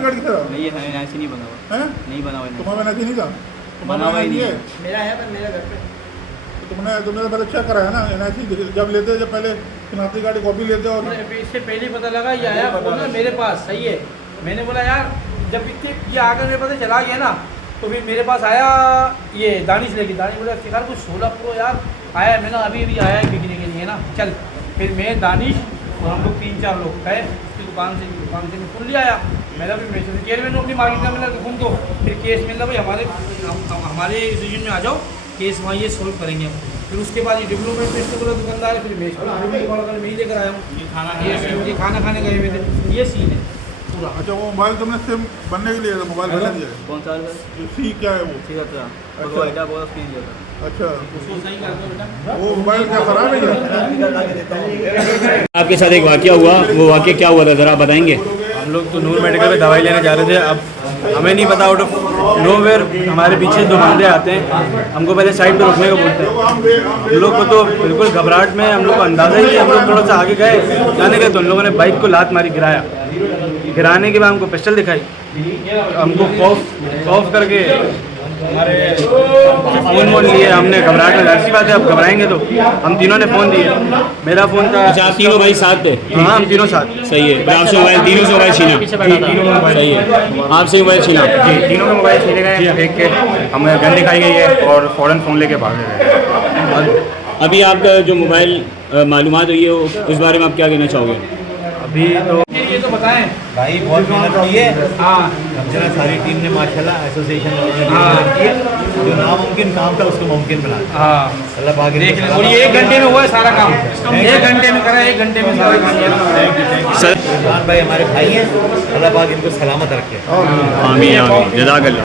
शिनाख्ती card की तरह नहीं ये एनआईसी नहीं बना हुआ है, नहीं बना हुआ तुम्हारा एनआईसी नहीं था, बना हुआ ही नहीं है। मेरा है पर मेरा घर पे तुमने तो पहले चेक कराया ना एनआईसी, जब लेते जब पहले शिनाख्ती कार्ड की कॉपी लेते और इससे पहले ही पता लगा ये आया फोन ना मेरे पास। सही है, मैंने बोला यार जब इतने ये आकर मेरे पास चला गया ना तो फिर मेरे पास आया ये दानिश लेके, दानिश बोला यार कुछ 16 प्रो यार आया है, मैंने अभी आया है बिकने के लिए ना चल। फिर मैं दानिश और हम लोग 3-4 लोग गए उसकी दुकान से मैं फोन ले आया। मेरा भी मैसेज केयर मैंने अपनी मार्केट का मैंने फोन को फिर केस मिला भाई हमारे रीजन में आ जाओ, केस वहाँ ये सोल्व करेंगे हम। फिर उसके बाद ये डेवलपमेंट पेस्ट बोला दुकानदार है, फिर मैं ही लेकर आया हूँ। ये खाना खाने गए हुए थे, ये सीन है पूरा। अच्छा वो मोबाइल तुमने सिम बनने के लिए था, मोबाइल बना दिया है? कौन सा सी क्या है वो? ठीक है तो आइटा बहुत स्क्रीन दिया था। अच्छा उसको सही कर दो बेटा। वो मोबाइल क्या खराब है क्या? आपके साथ एक वाकया हुआ, वो वाकया क्या हुआ था ज़रा बताएंगे? हम लोग तो नूर मेडिकल में दवाई लेने जा रहे थे। अब हमें नहीं पता आउट ऑफ नोवेयर हमारे पीछे 2 बंदे आते हैं, हमको पहले साइड पे रुकने को बोलते हैं। हम लोग को तो बिल्कुल घबराहट में, हम लोग को अंदाज़ा ही नहीं। हम लोग थोड़ा सा आगे गए, जाने गए तो उन लोगों ने बाइक को लात मारी, गिराया। गिराने के बाद हमको पिस्टल दिखाई, हमको खौफ करके हमारे फ़ोन वोन लिए। हमने घबराहट में, ऐसी बात है अब घबराएंगे तो हम तीनों ने फ़ोन दिए। मेरा फ़ोन था। अच्छा आप तीनों भाई साथ थे? हाँ हम तीनों साथ। सही है। फिर आपसे मोबाइल, तीनों से मोबाइल छीना? सही है, आपसे मोबाइल छीना? जी तीनों के मोबाइल छीने गए, देख के हमें गन दिखाई गई है और फ़ौरन फ़ोन लेके भाग गए। अभी आपका जो मोबाइल मालूमात हुई है उस बारे में आप क्या कहना चाहोगे? अभी तो ये तो बताएं भाई बहुत मेहनत की है। हाँ जरा सारी टीम ने माशाल्लाह एसोसिएशन हाँ। की है, जो नामुमकिन काम था उसको मुमकिन बना दिया। हाँ अल्लाह पाक देख लें, और ये 1 घंटे में हुआ है सारा काम। 1 घंटे में करा, 1 घंटे में सारा काम किया। इमरान भाई हमारे भाई हैं, अल्लाह पाक इनको सलामत रखे। आमीन आमीन, जज़ाकल्लाह।